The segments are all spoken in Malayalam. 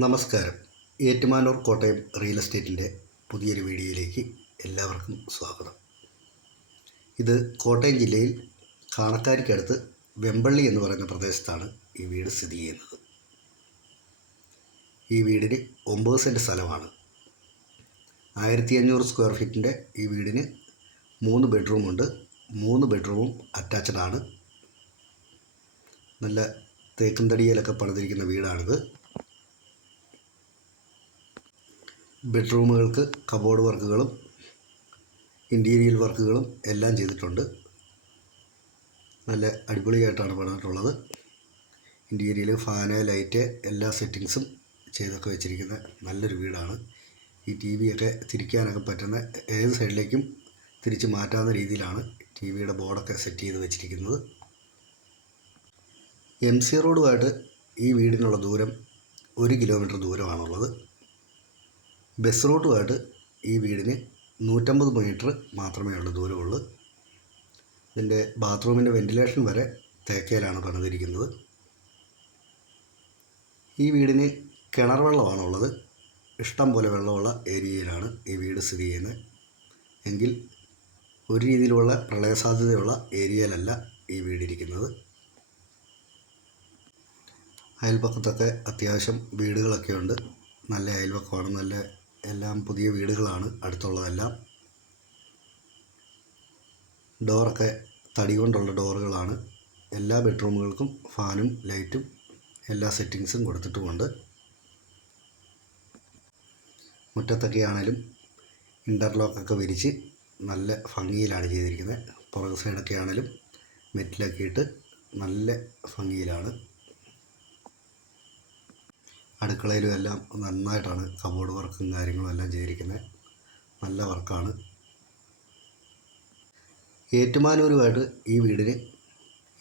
നമസ്കാരം. ഏറ്റുമാനൂർ കോട്ടയം റിയൽ എസ്റ്റേറ്റിന്റെ പുതിയൊരു വീഡിയോയിലേക്ക് എല്ലാവർക്കും സ്വാഗതം. ഇത് കോട്ടയം ജില്ലയിൽ കാണക്കാരിക്കടുത്ത് വെമ്പള്ളി എന്ന് പറയുന്ന പ്രദേശത്താണ് ഈ വീട് സ്ഥിതി ചെയ്യുന്നത്. ഈ വീടിന് ഒമ്പത് സെന്റ് സ്ഥലമാണ്. ആയിരത്തി അഞ്ഞൂറ് സ്ക്വയർ ഫീറ്റിന്റെ ഈ വീടിന് മൂന്ന് ബെഡ്റൂമുണ്ട്. മൂന്ന് ബെഡ്റൂമും അറ്റാച്ച്ഡ് ആണ് നല്ല തേക്കും തടിയിലൊക്കെ പണിതിരിക്കുന്ന വീടാണിത്. ബെഡ്റൂമുകൾക്ക് കബോർഡ് വർക്കുകളും ഇന്റീരിയൽ വർക്കുകളും എല്ലാം ചെയ്തിട്ടുണ്ട്. നല്ല അടിപൊളിയായിട്ടാണ് പണിതിട്ടുള്ളത്. ഇന്റീരിയൽ ഫാന് ലൈറ്റ് എല്ലാ സെറ്റിങ്സും ചെയ്തൊക്കെ വെച്ചിരിക്കുന്ന നല്ലൊരു വീടാണ്. ഈ ടി വിയൊക്കെ തിരിക്കാനൊക്കെ പറ്റുന്ന ഏത് സൈഡിലേക്കും തിരിച്ച് മാറ്റാവുന്ന രീതിയിലാണ് ടി വിയുടെ ബോർഡൊക്കെ സെറ്റ് ചെയ്ത് വെച്ചിരിക്കുന്നത്. എം സി റോഡുമായിട്ട് ഈ വീടിനുള്ള ദൂരം ഒരു കിലോമീറ്റർ ദൂരമാണുള്ളത്. ബസ് റൂട്ടുമായിട്ട് ഈ വീടിന് നൂറ്റമ്പത് മീറ്റർ മാത്രമേ ഉള്ളൂ ദൂരമുള്ളൂ. ഇതിന്റെ ബാത്റൂമിന്റെ വെന്റിലേഷൻ വരെ തേക്കയിലാണ് പണിതിരിക്കുന്നത്. ഈ വീടിന് കിണർ വെള്ളമാണുള്ളത്. ഇഷ്ടം പോലെ വെള്ളമുള്ള ഏരിയയിലാണ് ഈ വീട് സ്ഥിതി ചെയ്യുന്നത്. എങ്കിൽ ഒരു രീതിയിലുള്ള പ്രളയ സാധ്യതയുള്ള ഏരിയയിലല്ല ഈ വീടിരിക്കുന്നത്. അയൽപക്കത്തൊക്കെ അത്യാവശ്യം വീടുകളൊക്കെ ഉണ്ട് നല്ല അയൽപക്കമാണ് നല്ല എല്ലാം പുതിയ വീടുകളാണ് അടുത്തുള്ളതെല്ലാം ഡോറൊക്കെ തടി കൊണ്ടുള്ള ഡോറുകളാണ്. എല്ലാ ബെഡ്റൂമുകൾക്കും ഫാനും ലൈറ്റും എല്ലാ സെറ്റിങ്സും കൊടുത്തിട്ടുമുണ്ട്. മുറ്റത്തൊക്കെ ആണെങ്കിലും ഇന്റർലോക്കൊക്കെ വിരിച്ച് നല്ല ഭംഗിയിലാണ് ചെയ്തിരിക്കുന്നത്. പുറകു സൈഡൊക്കെ ആണെങ്കിലും മെറ്റിലൊക്കെ ഇട്ട് നല്ല ഭംഗിയിലാണ്. അടുക്കളയിലും എല്ലാം നന്നായിട്ടാണ് കബോർഡ് വർക്കും കാര്യങ്ങളും എല്ലാം ചെയ്തിരിക്കുന്നത്. നല്ല വർക്കാണ്. ഏറ്റുമാനൂരുമായിട്ട് ഈ വീടിന്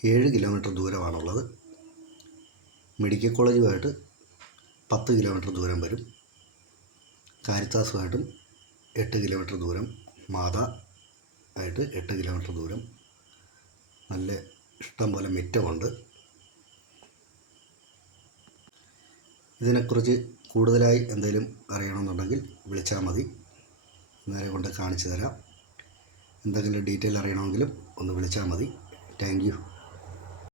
ഏഴ് കിലോമീറ്റർ ദൂരമാണുള്ളത്. മെഡിക്കൽ കോളേജുമായിട്ട് പത്ത് കിലോമീറ്റർ ദൂരം വരും. കാരിത്താസുമായിട്ടും എട്ട് കിലോമീറ്റർ ദൂരം. മാതാ ആയിട്ട് എട്ട് കിലോമീറ്റർ ദൂരം. നല്ല ഇഷ്ടം പോലെ മിറ്റമുണ്ട്. ഇതിനെക്കുറിച്ച് കൂടുതലായി എന്തെങ്കിലും അറിയണമെന്നുണ്ടെങ്കിൽ വിളിച്ചാൽ മതി. നേരെ കൊണ്ട് കാണിച്ചു തരാം. എന്തെങ്കിലും ഡീറ്റെയിൽ അറിയണമെങ്കിലും ഒന്ന് വിളിച്ചാൽ മതി. താങ്ക്